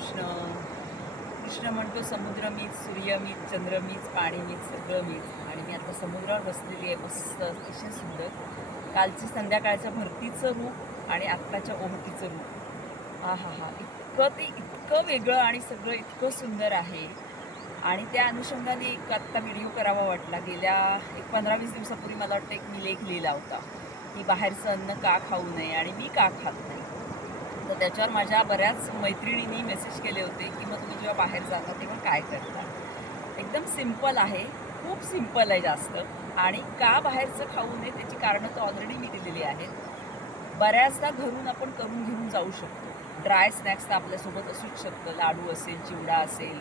कृष्ण. कृष्ण म्हणतो समुद्र मीच, सूर्य मीच, चंद्र मीच, पाणी मीच, सगळं मीच. आणि मी आता समुद्रावर बसलेली आहे, मस्त अतिशय सुंदर. कालची संध्याकाळच्या भरतीचं रूप आणि आत्ताच्या ओहटीचं रूप, हा हा हा, इतकं वेगळं आणि सगळं इतकं सुंदर आहे. आणि त्या अनुषंगाने एक आत्ता व्हिडिओ करावा वाटला. गेल्या एक 15-20 दिवसापूर्वी मला वाटतं एक मी लेख लिहिला होता की बाहेरचं अन्न का खाऊ नये आणि मी का खात नाही. तर त्याच्यावर माझ्या बऱ्याच मैत्रिणींनी मेसेज केले होते की मग तुम्ही जेव्हा बाहेर जाता तेव्हा काय करता. एकदम सिम्पल आहे, खूप सिम्पल आहे जास्त. आणि का बाहेरचं खाऊ नये त्याची कारणं तर ऑलरेडी मी दिलेली आहेत. बऱ्याचदा घरून आपण करून घेऊन जाऊ शकतो. ड्राय स्नॅक्स तर आपल्यासोबत असूच शकतं. लाडू असेल, चिवडा असेल,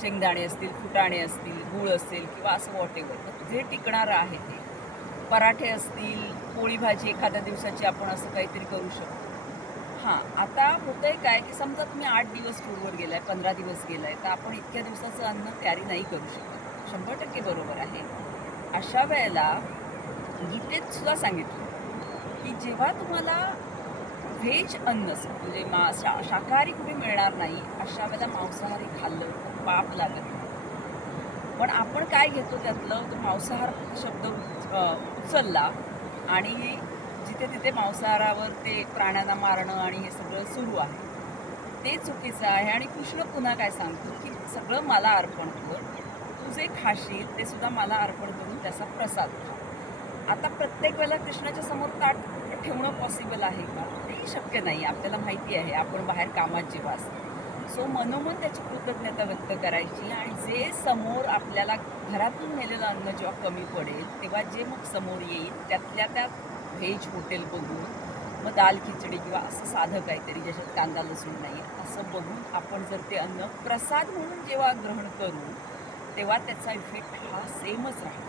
शेंगदाणे असतील, फुटाणे असतील, गूळ असेल किंवा असं वॉटेवर जे टिकणारं आहे ते. पराठे असतील, पोळी भाजी एखाद्या दिवसाची आपण असं काहीतरी करू शकतो. हां, आता होतंय काय की समजा तुम्ही 8 दिवस टूरवर गेलाय, 15 दिवस गेलाय, तर आपण इतक्या दिवसाचं अन्न कॅरी नाही करू शकत. 100% बरोबर आहे. अशा वेळेला गीतेत सुद्धा सांगितलं की जेव्हा तुम्हाला व्हेज अन्न म्हणजे शाकाहारी कुठे मिळणार नाही, अशा वेळेला मांसाहारी खाल्लं तर पाप लागत नाही. पण आपण काय घेतो त्यातलं, तो मांसाहार शब्द उचलला आणि जिथे तिथे मांसाहारावर ते प्राण्यांना मारणं आणि हे सगळं सुरू आहे. ते चुकीचं आहे. आणि कृष्ण पुन्हा काय सांगतो की सगळं मला अर्पण कर, तू जे खाशील ते सुद्धा मला अर्पण करून त्याचा प्रसाद खा. आता प्रत्येक वेळेला कृष्णाच्या समोर ताट ठेवणं पॉसिबल आहे का? तेही शक्य नाही. आपल्याला माहिती आहे आपण बाहेर कामात जेव्हा असतो. सो मनोमन त्याची कृतज्ञता व्यक्त करायची. आणि जे समोर आपल्याला घरातून नेलेलं अन्न जेव्हा कमी पडेल तेव्हा जे मग समोर येईल त्यातल्या त्यात व्हेज हॉटेल बघून, मग दाल खिचडी किंवा असं साधं काहीतरी ज्याच्यात कांदा लसूण नाही असं बघून आपण जर ते अन्न प्रसाद म्हणून जेव्हा ग्रहण करू तेव्हा त्याचा इफेक्ट हा सेमच राहतो.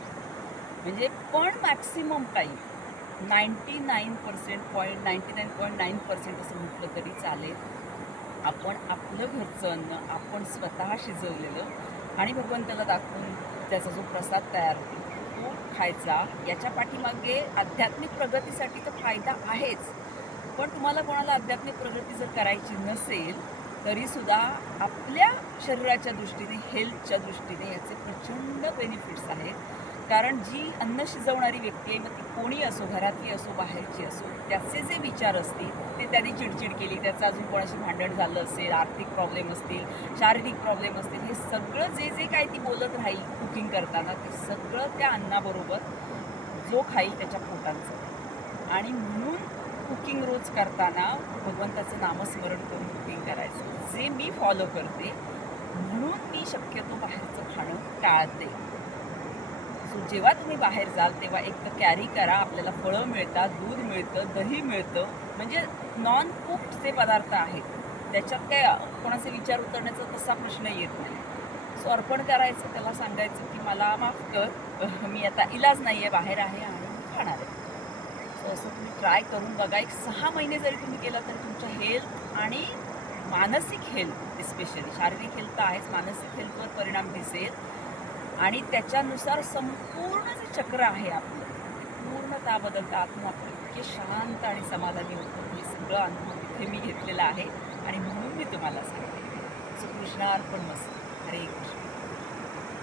म्हणजे पण मॅक्सिमम टाईम 99.9% असं म्हटलं तरी चालेल, आपण आपलं घरचं अन्न आपण स्वतः शिजवलेलं आणि भगवंताला दाखवून त्याचा जो प्रसाद तयार होतो तो खायचा. याच्या पाठीमागे आध्यात्मिक प्रगतीसाठी तर फायदा आहेच, पण तुम्हाला कोणाला आध्यात्मिक प्रगती जर करायची नसेल तरीसुद्धा आपल्या शरीराच्या दृष्टीने, हेल्थच्या दृष्टीने याचे प्रचंड बेनिफिट्स आहेत. कारण जी अन्न शिजवणारी व्यक्ती आहे, मग ती कोणी असो, घरातली असो, बाहेरची असो, त्याचे जे विचार असतील ते त्याने चिडचिड केली, त्याचं अजून कोणाशी भांडण झालं असेल, आर्थिक प्रॉब्लेम असतील, शारीरिक प्रॉब्लेम असतील, हे सगळं जे काही ती बोलत राहील कुकिंग करताना ते सगळं त्या अन्नाबरोबर जो खाईल त्याच्या पोटांचं. आणि म्हणून कुकिंग रोज करताना भगवंताचं नामस्मरण करून कुकिंग करायचं, जे मी फॉलो करते. म्हणून मी शक्यतो बाहेरचं खाणं टाळते. सो जेव्हा तुम्ही बाहेर जाल तेव्हा एक तर कॅरी करा. आपल्याला फळं मिळतात, दूध मिळतं, दही मिळतं, म्हणजे नॉन कुक्ड जे पदार्थ आहेत त्याच्यात काय कोणाचे विचार उतरण्याचा तसा प्रश्न येत नाही. सो अर्पण करायचं, त्याला सांगायचं की मला माफ कर, मी आता इलाज नाही आहे, बाहेर आहे आणि मी खाणार आहे. सो असं तुम्ही ट्राय करून बघा. एक 6 महिने जरी तुम्ही केला तरी तुमच्या हेल्थ आणि मानसिक हेल्थ, एस्पेशली शारीरिक हेल्थ तर आहेच, मानसिक हेल्थवर परिणाम दिसेल. आणि त्याच्यानुसार संपूर्ण जे चक्र आहे आपलं पूर्णतः बदलतं. आतून आपण इतके शांत आणि समाधानी होतो. हे सगळं अनुभव तिथे मी घेतलेला आहे आणि म्हणून मी तुम्हाला सांगते. सो कृष्णार्पण मस्त. हरे कृष्ण.